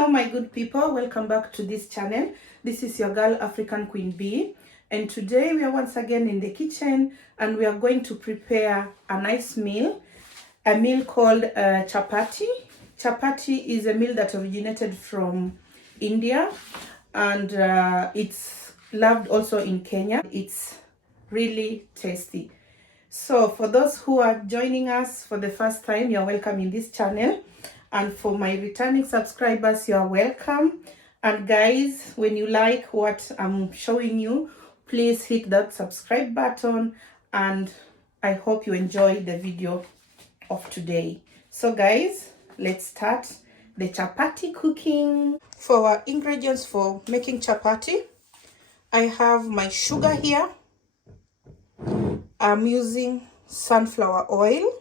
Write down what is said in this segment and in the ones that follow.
Hello my good people, welcome back to this channel. This is your girl African Queen Bee, and today we are once again in the kitchen and we are going to prepare a nice meal, a meal called chapati. Chapati is a meal that originated from India, and it's loved also in Kenya. It's really tasty. So for those who are joining us for the first time, you're welcome in this channel. And for my returning subscribers, you are welcome. And guys, when you like what I'm showing you, please hit that subscribe button. And I hope you enjoy the video of today. So guys, let's start the chapati cooking. For our ingredients for making chapati, I have my sugar here. I'm using sunflower oil.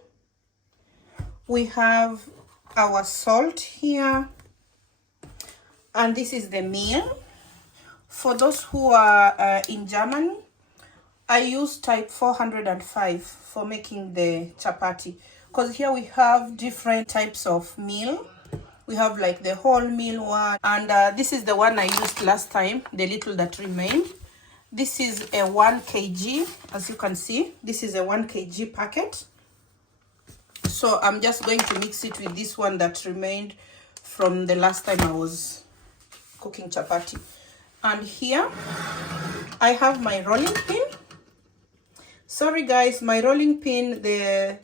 We have our salt here, and this is the meal. For those who are in Germany, I use type 405 for making the chapati, because here we have different types of meal. We have like the whole meal one, and this is the one I used last time, the little that remained. This is a 1 kg, as you can see. This is a 1 kg packet. So I'm just going to mix it with this one that remained from the last time I was cooking chapati. And here I have my rolling pin. Sorry guys, my rolling pin, the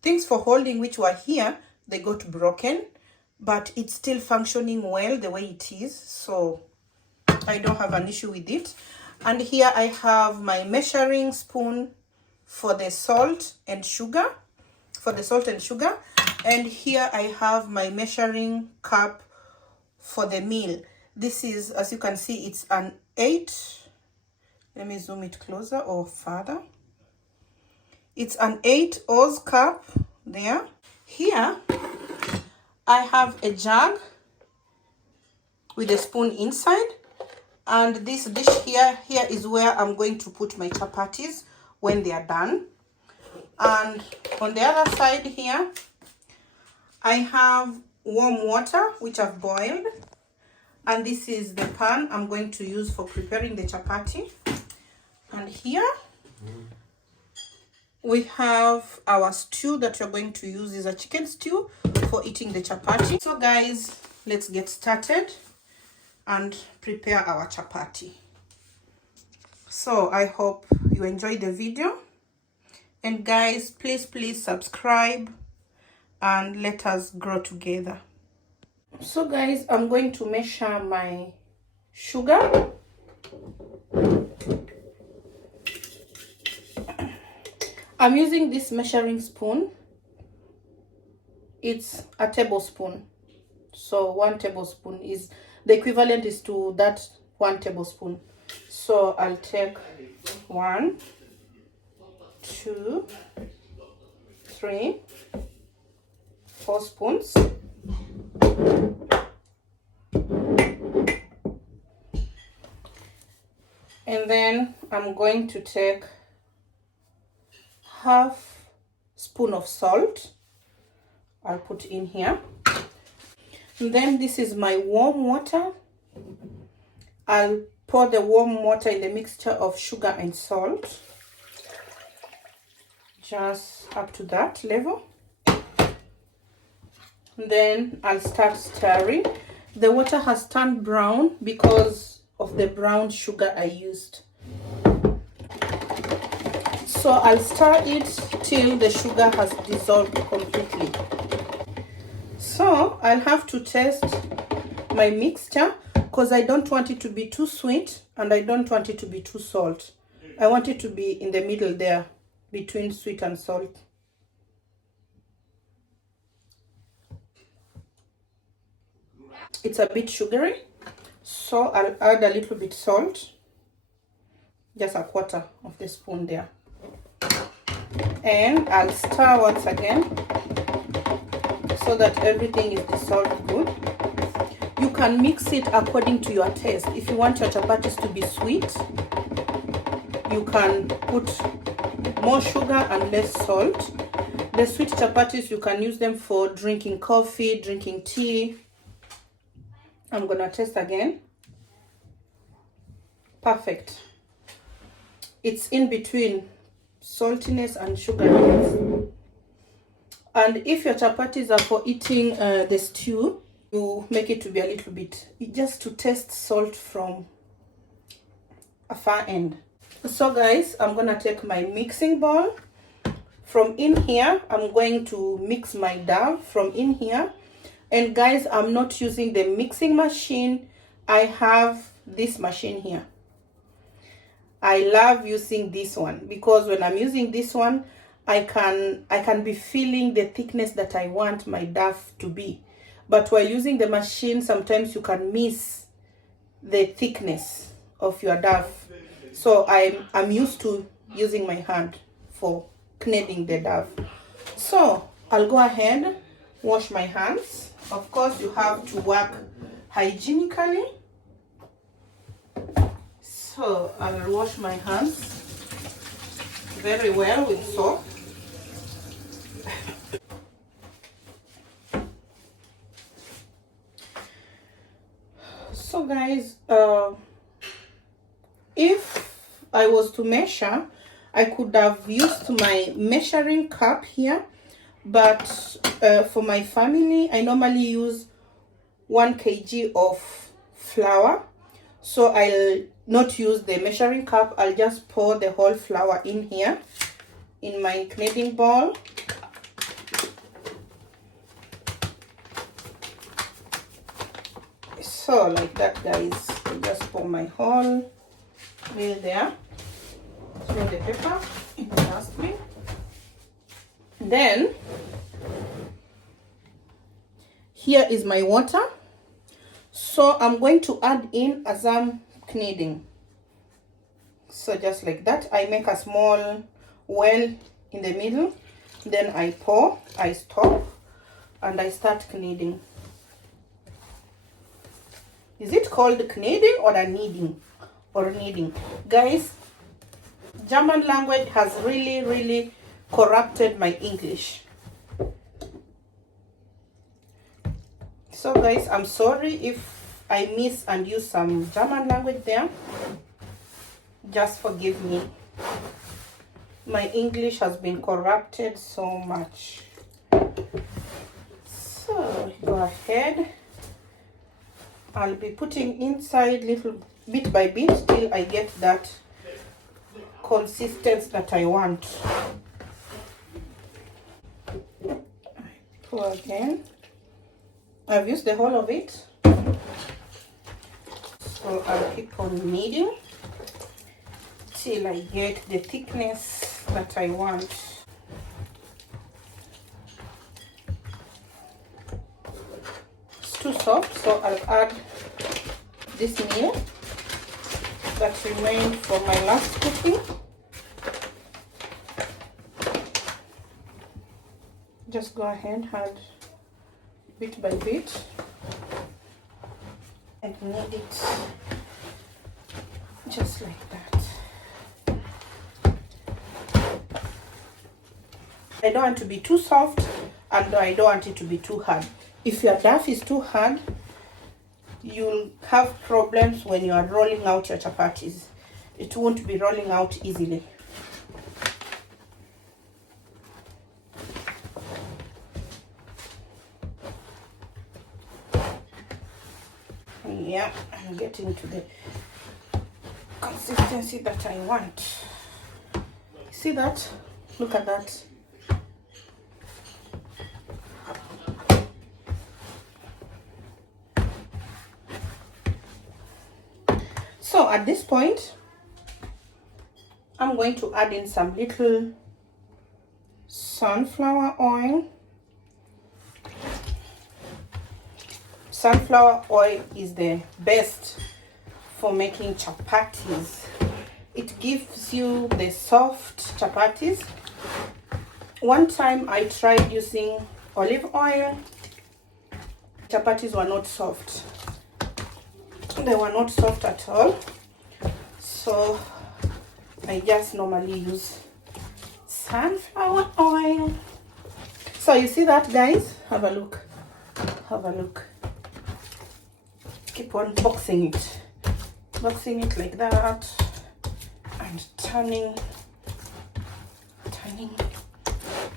things for holding which were here, they got broken, but it's still functioning well the way it is, so I don't have an issue with it. And here I have my measuring spoon for the salt and sugar. And here I have my measuring cup for the meal. This is, as you can see, it's an 8. Let me zoom it closer or further. It's an 8 oz cup there. Here I have a jug with a spoon inside, and this dish here is where I'm going to put my chapatis when they are done. And on the other side here, I have warm water which I've boiled, and this is the pan I'm going to use for preparing the chapati. And here we have our stew that we're going to use. Is a chicken stew for eating the chapati. So guys, let's get started and prepare our chapati. So I hope you enjoy the video. And guys, please subscribe and let us grow together. So guys, I'm going to measure my sugar. I'm using this measuring spoon. It's a tablespoon. So 1 tablespoon is the equivalent is to that 1 tablespoon. So I'll take 1, 2, 3, 4 spoons. And then I'm going to take half spoon of salt. I'll put in here. And then this is my warm water. I'll pour the warm water in the mixture of sugar and salt, just up to that level. Then I'll start stirring. The water has turned brown because of the brown sugar I used. So I'll stir it till the sugar has dissolved completely. So I'll have to test my mixture, because I don't want it to be too sweet and I don't want it to be too salt. I want it to be in the middle there, between sweet and salt. It's a bit sugary, so I'll add a little bit salt, just a quarter of the spoon there. And I'll stir once again so that everything is dissolved good. You can mix it according to your taste. If you want your chapatis to be sweet, you can put more sugar and less salt. The sweet chapatis, you can use them for drinking coffee, drinking tea. I'm gonna taste again. Perfect. It's in between saltiness and sugariness. And if your chapatis are for eating the stew, you make it to be a little bit, just to taste salt from a far end. So guys, I'm gonna take my mixing bowl. From in here, I'm going to mix my dough from in here. And guys, I'm not using the mixing machine. I have this machine here. I love using this one because when I'm using this one, I can be feeling the thickness that I want my dough to be. But while using the machine, sometimes you can miss the thickness of your dough. So I'm used to using my hand for kneading the dough. So I'll go ahead, wash my hands. Of course, you have to work hygienically. So I'll wash my hands very well with soap. So guys, if I was to measure, I could have used my measuring cup here, but for my family, I normally use 1 kg of flour. So I'll not use the measuring cup. I'll just pour the whole flour in here in my kneading bowl. So like that, guys. I just pour my whole meal there. Throw the pepper in the dustbin. Then here is my water. So I'm going to add in as I'm kneading. So just like that, I make a small well in the middle. Then I pour, I stop, and I start kneading. Is it called kneading or a kneading? Or kneading? Guys, German language has really corrupted my English. So guys, I'm sorry if I miss and use some German language there. Just forgive me. My English has been corrupted so much. So go ahead. I'll be putting inside little bit by bit till I get that consistency that I want. Pour again. I've used the whole of it. So I'll keep on kneading till I get the thickness that I want. It's too soft, so I'll add this meal that remained from my last cooking. Just go ahead, add bit by bit and knead it just like that. I don't want to be too soft and I don't want it to be too hard. If your dough is too hard, you'll have problems when you are rolling out your chapatis. It won't be rolling out easily. Yeah, I'm getting to the consistency that I want. See that? Look at that. So at this point, I'm going to add in some little sunflower oil. Sunflower oil is the best for making chapatis. It gives you the soft chapatis. One time I tried using olive oil. Chapatis were not soft. They were not soft at all. So I just normally use sunflower oil. So you see that, guys? Have a look. Have a look. keep on boxing it like that, and turning,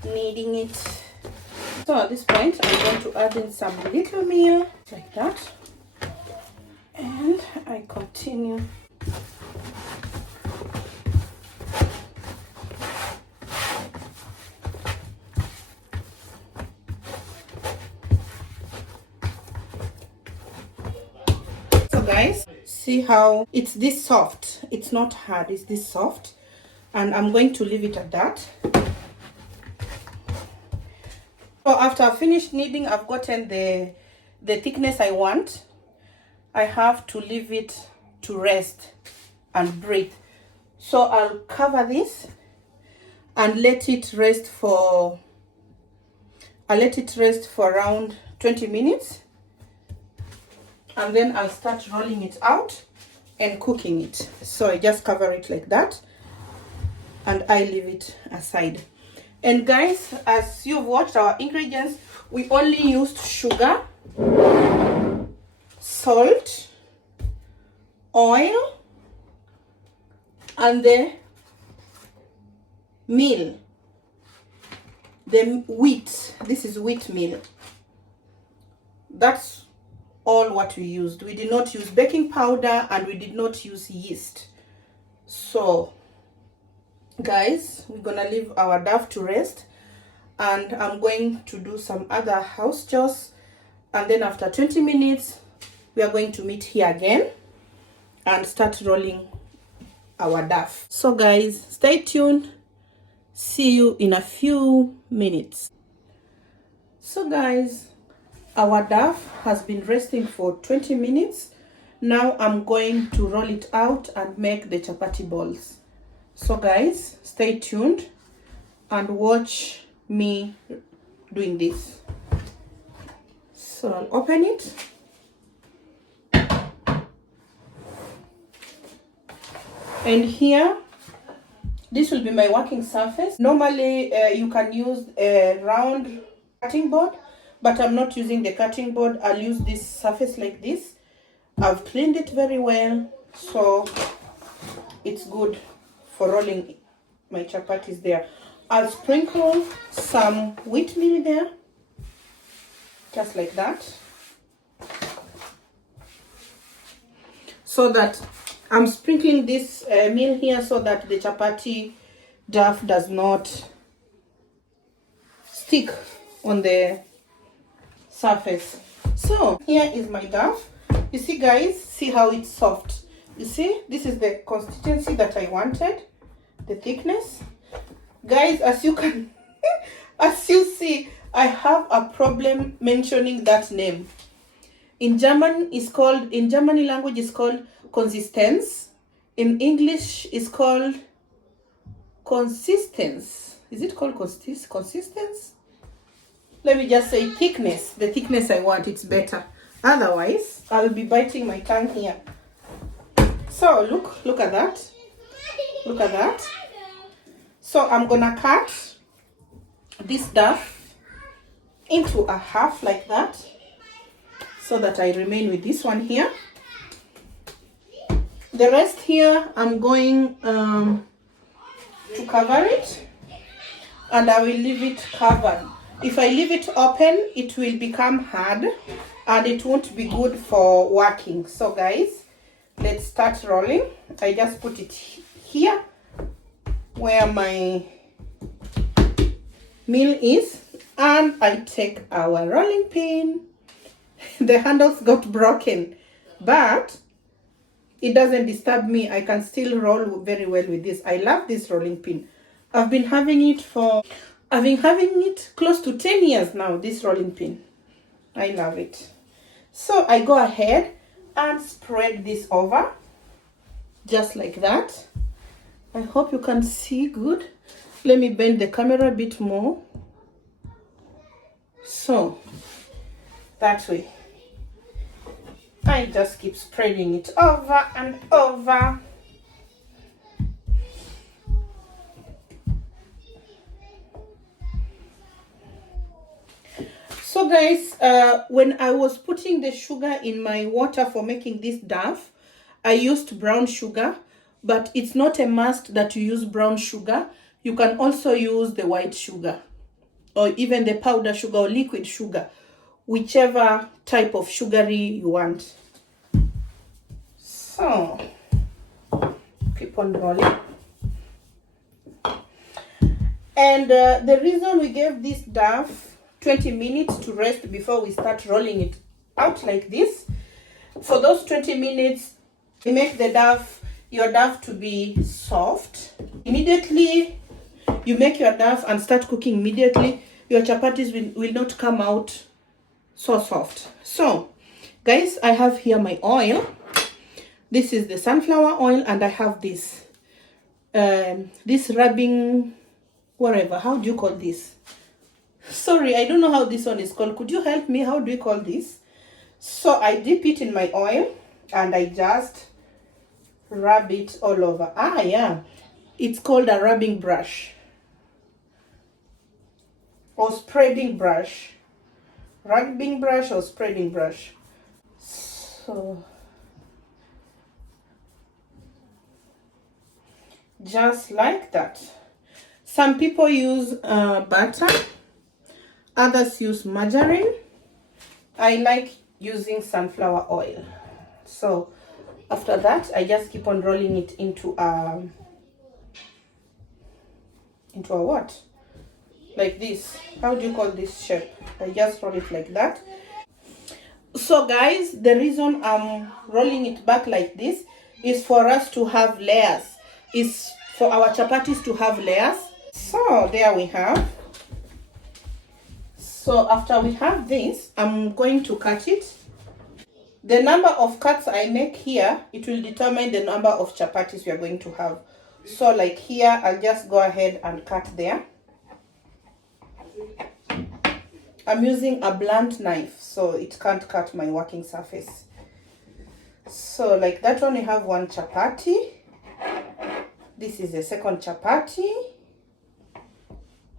kneading it. So at this point, I'm going to add in some little meal like that, and I continue. So guys, see how it's this soft, it's not hard, it's this soft, and I'm going to leave it at that. So after I've finished kneading, I've gotten the thickness I want. I have to leave it to rest and breathe. So I'll cover this and let it rest for around 20 minutes. And then I'll start rolling it out and cooking it. So I just cover it like that and I leave it aside. And guys, as you've watched our ingredients, we only used sugar, salt, oil, and the meal, the wheat. This is wheat meal. That's all what we used. We did not use baking powder and we did not use yeast. So guys, we're gonna leave our dough to rest, and I'm going to do some other house chores, and then after 20 minutes we are going to meet here again and start rolling our dough. So guys, stay tuned. See you in a few minutes. So guys, our dough has been resting for 20 minutes. Now I'm going to roll it out and make the chapati balls. So guys, stay tuned and watch me doing this. So I'll open it. And here, this will be my working surface. Normally, you can use a round cutting board, but I'm not using the cutting board. I'll use this surface like this. I've cleaned it very well, so it's good for rolling my chapatis there. I'll sprinkle some wheat meal there, just like that, so that I'm sprinkling this meal here so that the chapati dough does not stick on the surface. So here is my dough. You see guys, see how it's soft. You see, this is the consistency that I wanted, the thickness. Guys, as you can, as you see, I have a problem mentioning that name. In German in German language is called consistence. In English is called consistence. Is it called consistence? Let me just say thickness. The thickness I want, it's better. Otherwise, I'll be biting my tongue here. So look at that. Look at that. So I'm gonna cut this dough into a half like that, so that I remain with this one here. The rest here, I'm going to cover it, and I will leave it covered. If I leave it open, it will become hard and it won't be good for working. So guys, let's start rolling. I just put it here where my meal is, and I take our rolling pin. The handles got broken, but it doesn't disturb me. I can still roll very well with this. I love this rolling pin. I've been having it close to 10 years now, this rolling pin. I love it. So I go ahead and spread this over, just like that. I hope you can see good. Let me bend the camera a bit more. So, that way. I just keep spreading it over and over. So guys, when I was putting the sugar in my water for making this dough, I used brown sugar, but it's not a must that you use brown sugar. You can also use the white sugar, or even the powder sugar or liquid sugar, whichever type of sugary you want. So keep on rolling. And the reason we gave this dough 20 minutes to rest before we start rolling it out like this, for those 20 minutes, we make the dough, your dough, to be soft. Immediately you make your dough and start cooking immediately, your chapatis will not come out so soft. So guys, I have here my oil. This is the sunflower oil, and I have this this rubbing, whatever, how do you call this? Sorry, I don't know how this one is called. Could you help me? How do you call this? So I dip it in my oil and I just rub it all over. Ah, yeah, it's called a rubbing brush or spreading brush. Rubbing brush or spreading brush. So just like that. Some people use butter, others use margarine. I like using sunflower oil. So after that, I just keep on rolling it into a what? Like this. How do you call this shape? I just roll it like that. So guys, the reason I'm rolling it back like this is for us to have layers. Is for our chapatis to have layers. So there we have. So after we have this, I'm going to cut it. The number of cuts I make here, it will determine the number of chapatis we are going to have. So like here, I'll just go ahead and cut there. I'm using a blunt knife, so it can't cut my working surface. So like that one, we have one chapati. This is the second chapati.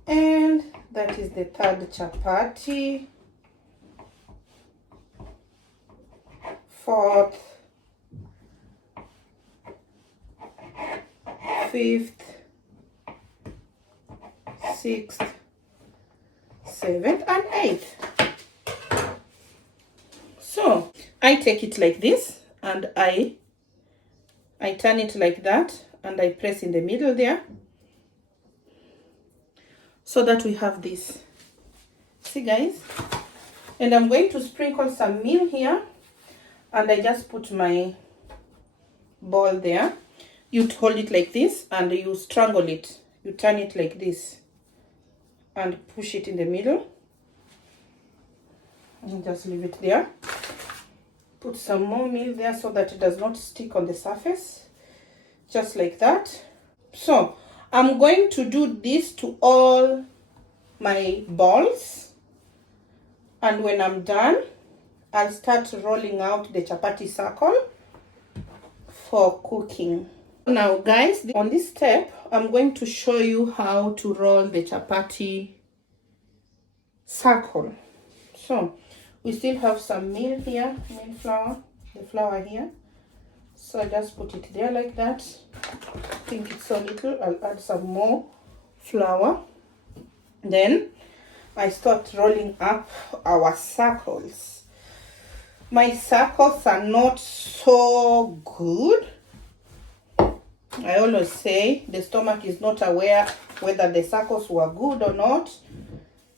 And that is the third chapati. Fourth. Fifth. Sixth. Seventh and eighth. So I take it like this and I turn it like that and I press in the middle there, so that we have this. See guys? And I'm going to sprinkle some meal here, and I just put my ball there. You hold it like this and you strangle it. You turn it like this and push it in the middle. And just leave it there. Put some more meal there so that it does not stick on the surface. Just like that. So I'm going to do this to all my balls, and when I'm done, I'll start rolling out the chapati circle for cooking. Now guys, on this step, I'm going to show you how to roll the chapati circle. So we still have some meal here, meal flour, the flour here. So I just put it there like that. I think it's so little. I'll add some more flour. Then I start rolling up our circles. My circles are not so good. I always say the stomach is not aware whether the circles were good or not.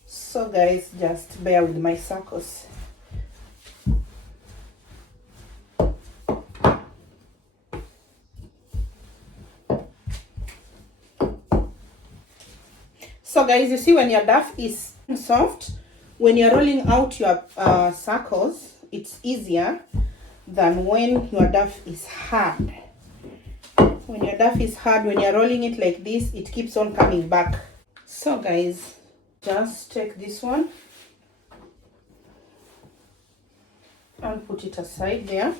So guys, just bear with my circles. So guys, you see when your dough is soft, when you're rolling out your circles, it's easier than when your dough is hard. When your dough is hard, when you're rolling it like this, it keeps on coming back. So guys, just take this one and put it aside there.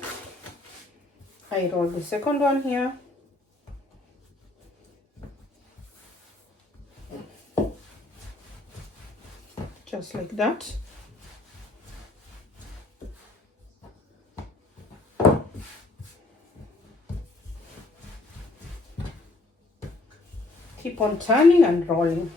I roll the second one here. Just like that. keep on turning and rolling.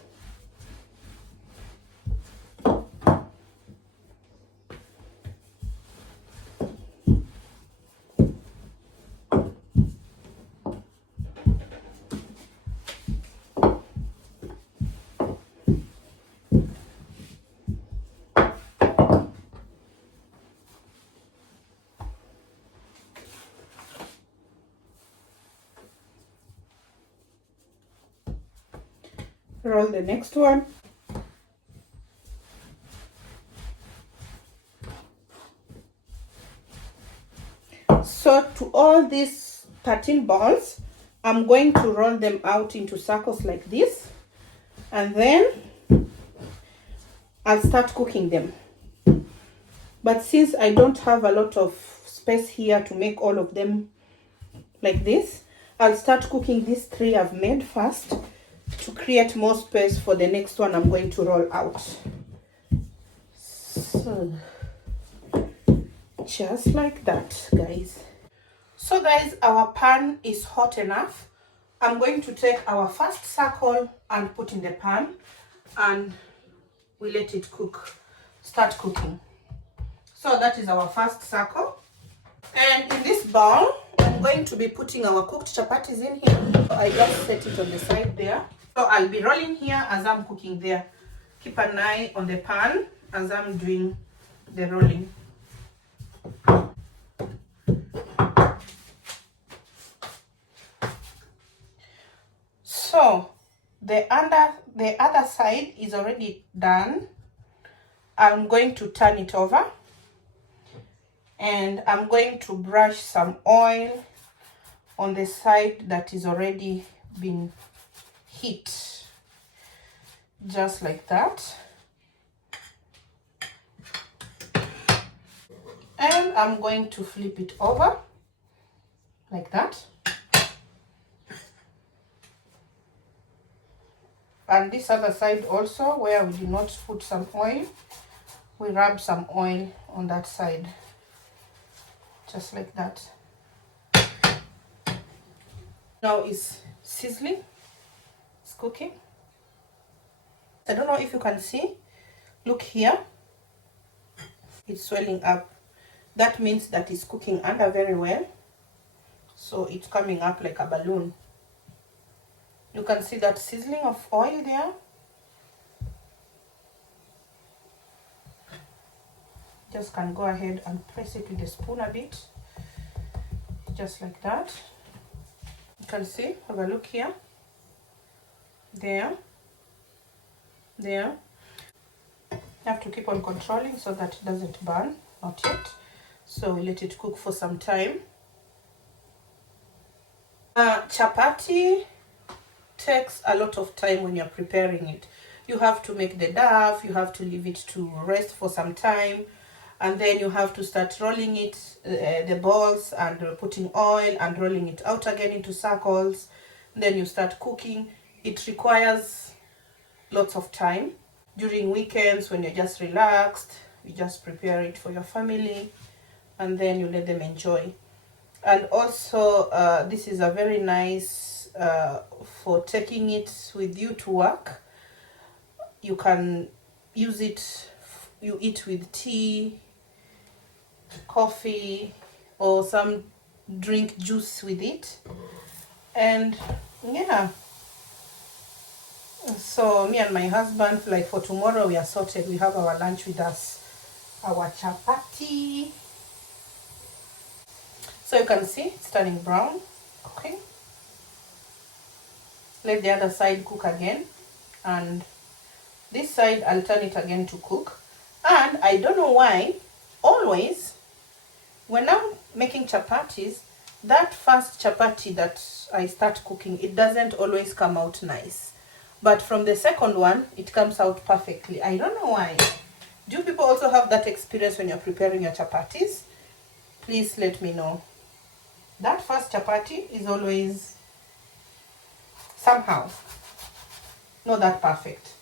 Roll the next one. So to all these 13 balls, I'm going to roll them out into circles like this, and then I'll start cooking them. But since I don't have a lot of space here to make all of them like this, I'll start cooking these 3 I've made first to create more space for the next one I'm going to roll out. So just like that, guys. So guys, our pan is hot enough. I'm going to take our first circle and put in the pan, and we let it cook, start cooking. So that is our first circle. And in this bowl, I'm going to be putting our cooked chapatis in here. So I just set it on the side there. So I'll be rolling here as I'm cooking there. Keep an eye on the pan as I'm doing the rolling. So the other side is already done. I'm going to turn it over, and I'm going to brush some oil on the side that is already been heat, just like that. And I'm going to flip it over like that. And this other side also, where we did not put some oil, we rub some oil on that side, just like that. Now it's sizzling, it's cooking. I don't know if you can see, look here, it's swelling up. That means that it's cooking under very well. So it's coming up like a balloon. You can see that sizzling of oil there. Just can go ahead and press it with a spoon a bit, just like that. You can see, have a look here, there, there. You have to keep on controlling so that it doesn't burn, not yet. So we let it cook for some time. Chapati takes a lot of time when you're preparing it. You have to make the dough, you have to leave it to rest for some time, and then you have to start rolling it, the balls, and putting oil and rolling it out again into circles. Then you start cooking. It requires lots of time. During weekends, when you're just relaxed, you just prepare it for your family, and then you let them enjoy. And also this is a very nice for taking it with you to work. You can use it, you eat with tea, coffee, or some drink juice with it. And yeah, so me and my husband, like for tomorrow, we are sorted. We have our lunch with us, our chapati. So you can see it's turning brown. Okay, let the other side cook again, and this side I'll turn it again to cook. And I don't know why, always when I'm making chapatis, that first chapati that I start cooking, it doesn't always come out nice, but from the second one it comes out perfectly. I don't know why. Do people also have that experience when you're preparing your chapatis? Please let me know. That first chapati is always somehow not that perfect.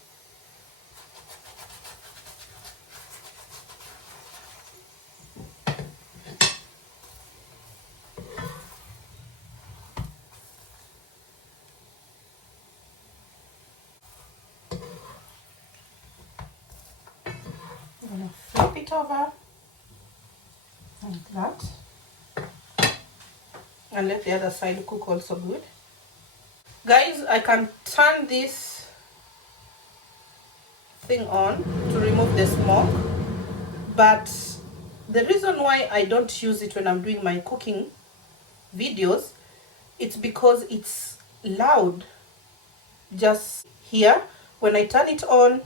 it over like that, and let the other side cook also good. Guys, I can turn this thing on to remove the smoke, but the reason why I don't use it when I'm doing my cooking videos, it's because it's loud. Just here, when I turn it on,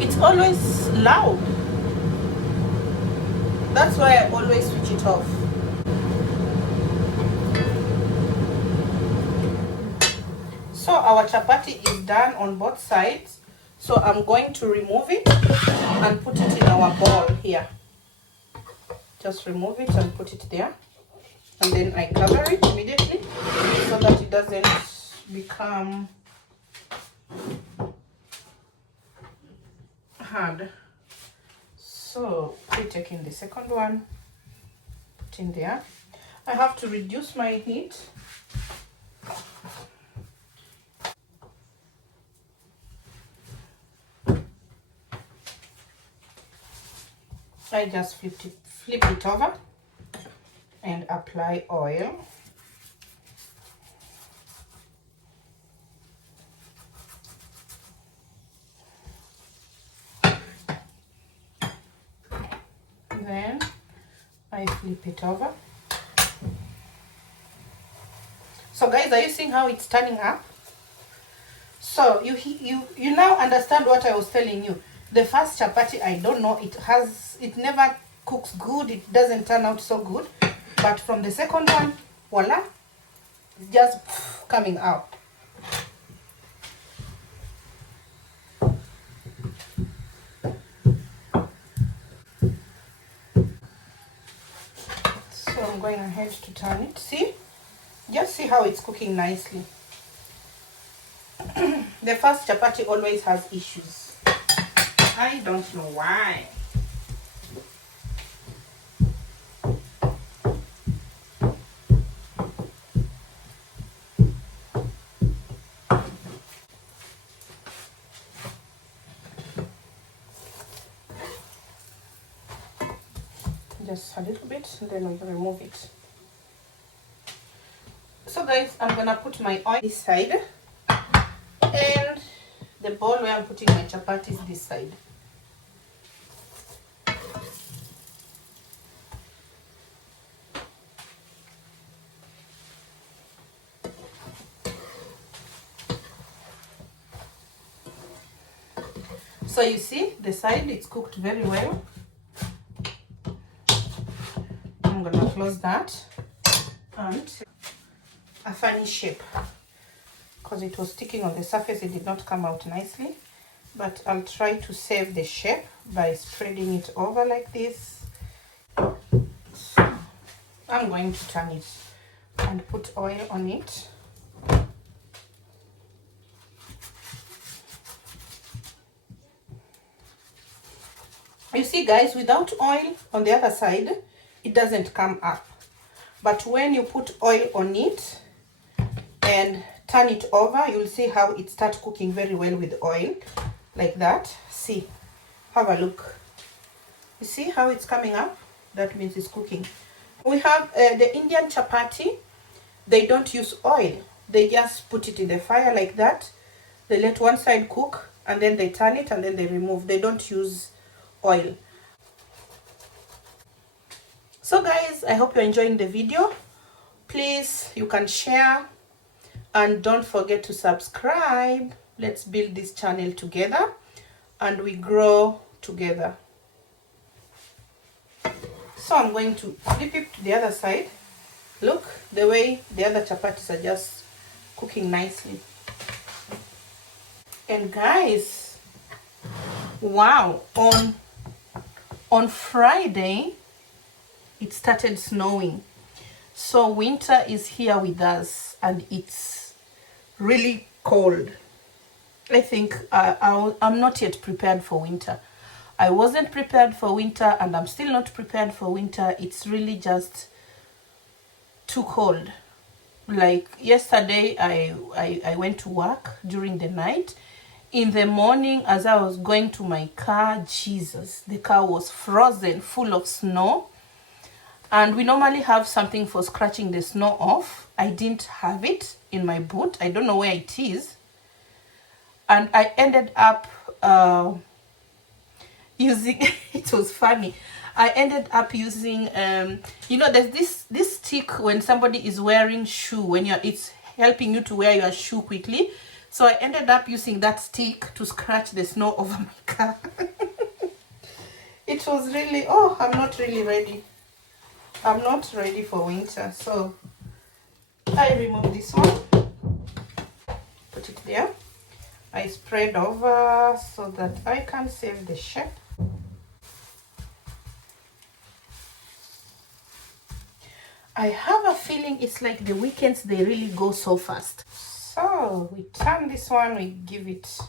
it's always loud. That's why I always switch it off. So our chapati is done on both sides. So I'm going to remove it and put it in our bowl here. Just remove it and put it there. And then I cover it immediately so that it doesn't become hard. So we take in the second one, put in there. I have to reduce my heat. I just flip it over and apply oil. Then I flip it over. So guys, are you seeing how it's turning up? So you now understand what I was telling you. The first chapati, I don't know, it never cooks good, it doesn't turn out so good. But from the second one, voila, it's just coming out. So I'm going ahead to turn it. See? Just see how it's cooking nicely. The first chapati always has issues. I don't know why. Just a little bit, and then we remove it. So guys, I'm gonna put my oil this side, and the bowl where I'm putting my chapatis this side. So you see, the side it's cooked very well. I'm gonna close that and a funny shape because it was sticking on the surface. It did not come out nicely, but I'll try to save the shape by spreading it over like this. So I'm going to turn it and put oil on it. You see guys, without oil on the other side, it doesn't come up. But when you put oil on it and turn it over, you'll see how it starts cooking very well with oil, like that. See, have a look. You see how it's coming up? That means it's cooking. We have the Indian chapati. They don't use oil. They just put it in the fire like that. They let one side cook and then they turn it and then they remove. They don't use oil. So guys, I hope you're enjoying the video. Please, you can share and don't forget to subscribe. Let's build this channel together and we grow together. So I'm going to flip it to the other side. Look, the way the other chapatis are just cooking nicely. And guys, wow, on Friday it started snowing. So winter is here with us and it's really cold. I think I'm not yet prepared for winter. I wasn't prepared for winter and I'm still not prepared for winter. It's really just too cold. like yesterday, I went to work during the night. In the morning, as I was going to my car, Jesus, the car was frozen, full of snow. And we normally have something for scratching the snow off. I didn't have it in my boot. I don't know where it is. And I ended up using, it was funny. I ended up using, you know, there's this stick when somebody is wearing shoe, when it's helping you to wear your shoe quickly. So I ended up using that stick to scratch the snow over my car. It was really, oh, I'm not really ready. I'm not ready for winter. So I remove this one, put it there. I spread over so that I can save the shape. I have a feeling it's like the weekends, they really go so fast. So we turn this one, we give it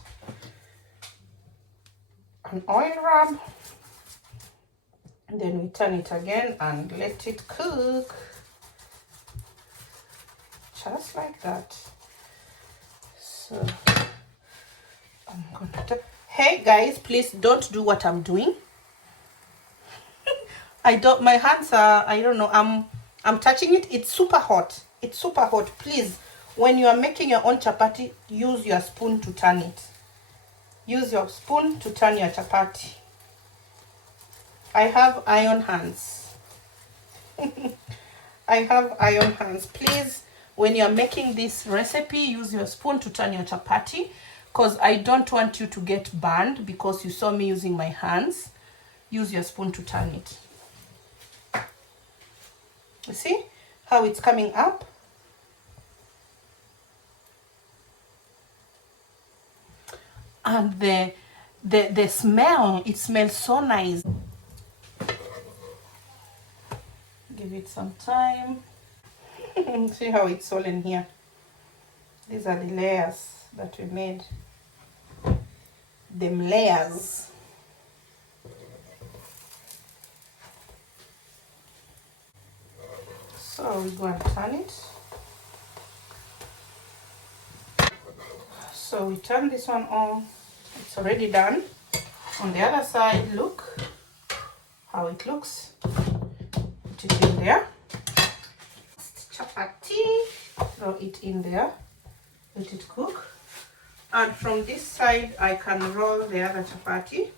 an oil rub, and then we turn it again and let it cook. Just like that. So I'm gonna hey guys, please don't do what I'm doing. My hands are, I don't know, I'm touching it. It's super hot. It's super hot. Please, when you are making your own chapati, use your spoon to turn it. Use your spoon to turn your chapati. I have iron hands. I have iron hands. Please, when you're making this recipe, use your spoon to turn your chapati, because I don't want you to get burned because you saw me using my hands. Use your spoon to turn it. You see how it's coming up? And the smell, it smells so nice. Give it some time. See how it's all in here. These are the layers that we made. Them layers. So we go and turn it. So we turn this one on. It's already done. On the other side, look how it looks. Put it in there. Chapati. Throw it in there. Let it cook. And from this side, I can roll the other chapati.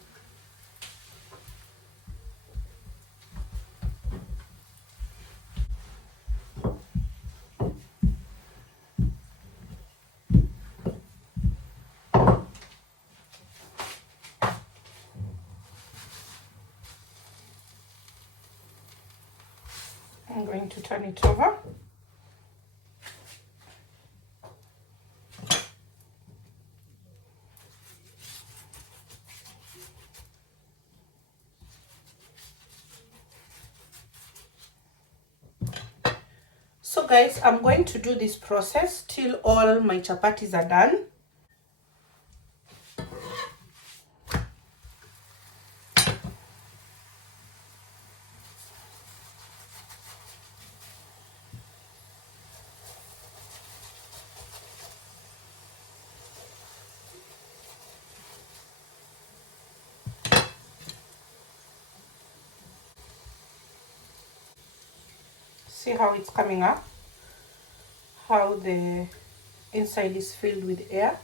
I'm going to turn it over. So guys, I'm going to do this process till all my chapatis are done. See how it's coming up? How the inside is filled with air.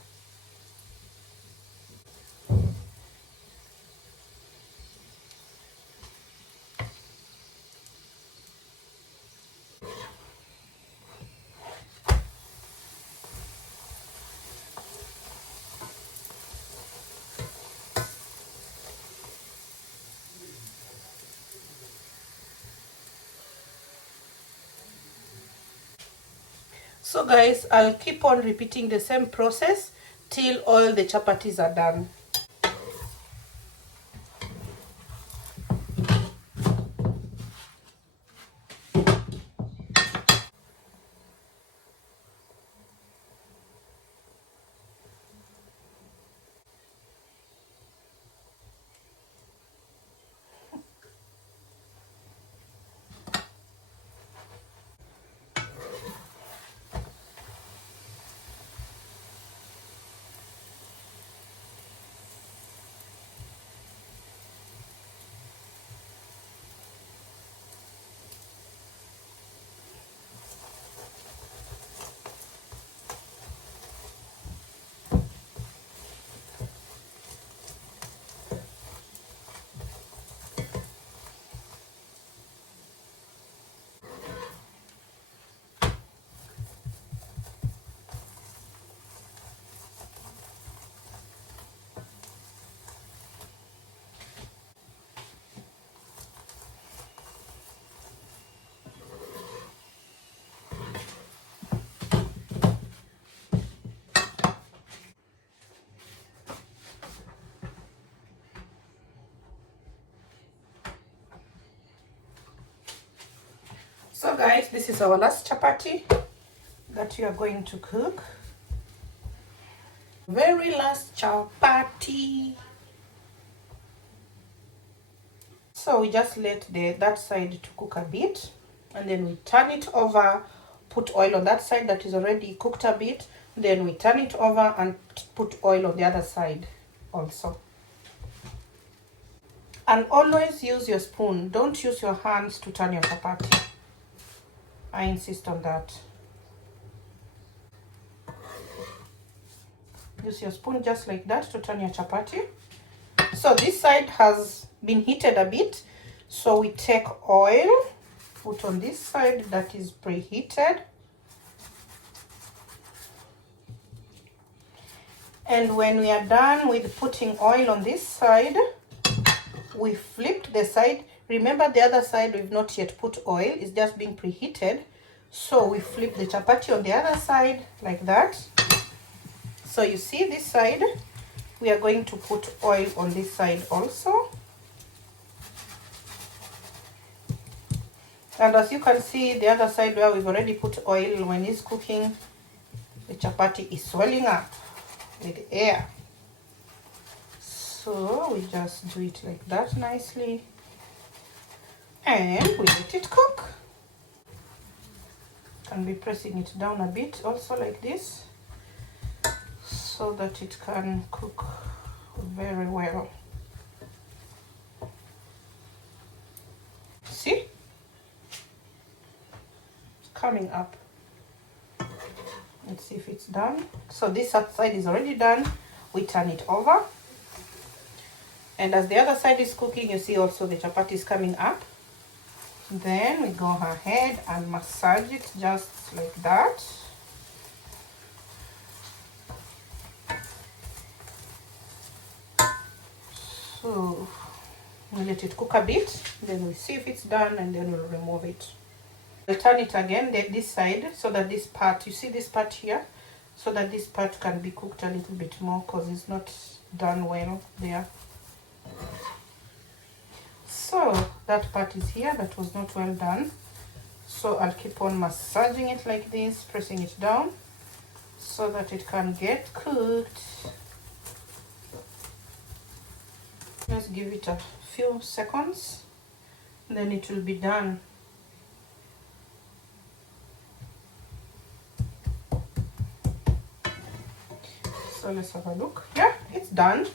So guys, I'll keep on repeating the same process till all the chapatis are done. So guys, this is our last chapati that we are going to cook. Very last chapati. So we just let that side to cook a bit, and then we turn it over, put oil on that side that is already cooked a bit, then we turn it over and put oil on the other side also. And always use your spoon, don't use your hands to turn your chapati. I insist on that. Use your spoon just like that to turn your chapati. So this side has been heated a bit, so we take oil, put on this side that is preheated, and when we are done with putting oil on this side, we flipped the side. Remember, the other side we've not yet put oil, it's just being preheated, so we flip the chapati on the other side like that. So you see this side, we are going to put oil on this side also. And as you can see, the other side where we've already put oil, when it's cooking, the chapati is swelling up with air. So we just do it like that nicely, and we let it cook. Can be pressing it down a bit also like this, so that it can cook very well. See? It's coming up. Let's see if it's done. So this side is already done. We turn it over. And as the other side is cooking, you see also the chapati is coming up. Then we go ahead and massage it just like that. So we let it cook a bit, then we see if it's done, and then we'll remove it. We'll turn it again this side, so that this part, you see this part here, so that this part can be cooked a little bit more, because it's not done well there. So that part is here, that was not well done. So I'll keep on massaging it like this, pressing it down, so that it can get cooked. Let's give it a few seconds, then it will be done. So let's have a look. Yeah, it's done.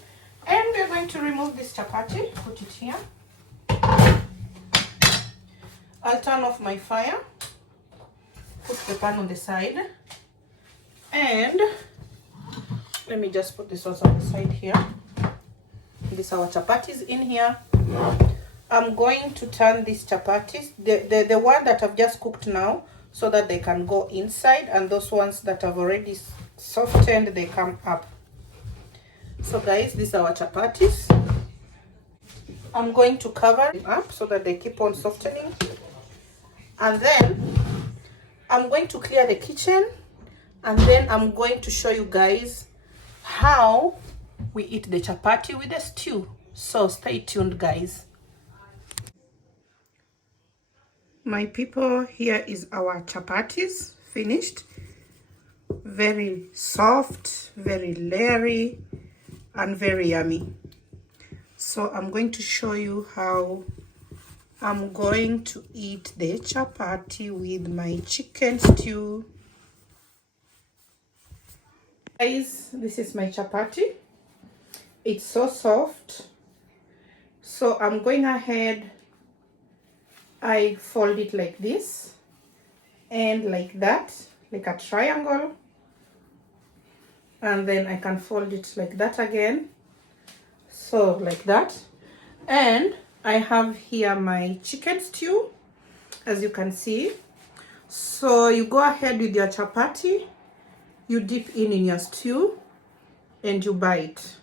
And we're going to remove this chapati, put it here. I'll turn off my fire, put the pan on the side, and let me just put this also on the side here. This our chapatis in here. I'm going to turn these chapatis, the one that I've just cooked now, so that they can go inside, and those ones that I've already softened, they come up. So guys, these are our chapatis. I'm going to cover them up so that they keep on softening, and then I'm going to clear the kitchen, and then I'm going to show you guys how we eat the chapati with the stew. So stay tuned, guys. My people, here is our chapatis finished. Very soft, very layering, and very yummy. So I'm going to show you how I'm going to eat the chapati with my chicken stew. Guys, this is my chapati. It's so soft. So I'm going ahead, I fold it like this and like that, like a triangle, and then I can fold it like that again, so like that. And I have here my chicken stew, as you can see. So you go ahead with your chapati, you dip in your stew, and you bite.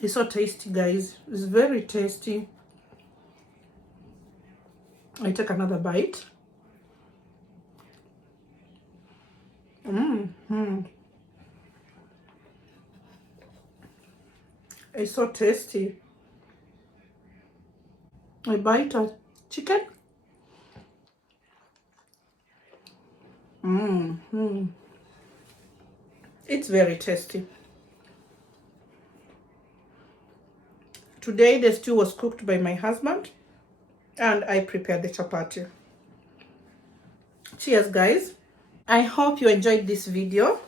It's so tasty, guys. It's very tasty. I take another bite. It's so tasty. I bite a chicken. It's very tasty. Today the stew was cooked by my husband and I prepared the chapati. Cheers, guys. I hope you enjoyed this video.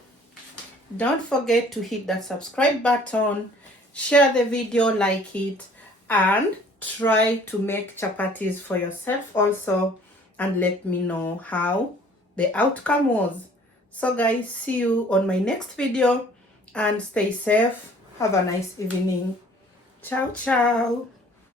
Don't forget to hit that subscribe button, share the video, like it, and try to make chapatis for yourself also, and let me know how the outcome was. So guys, see you on my next video and stay safe. Have a nice evening. Ciao, ciao.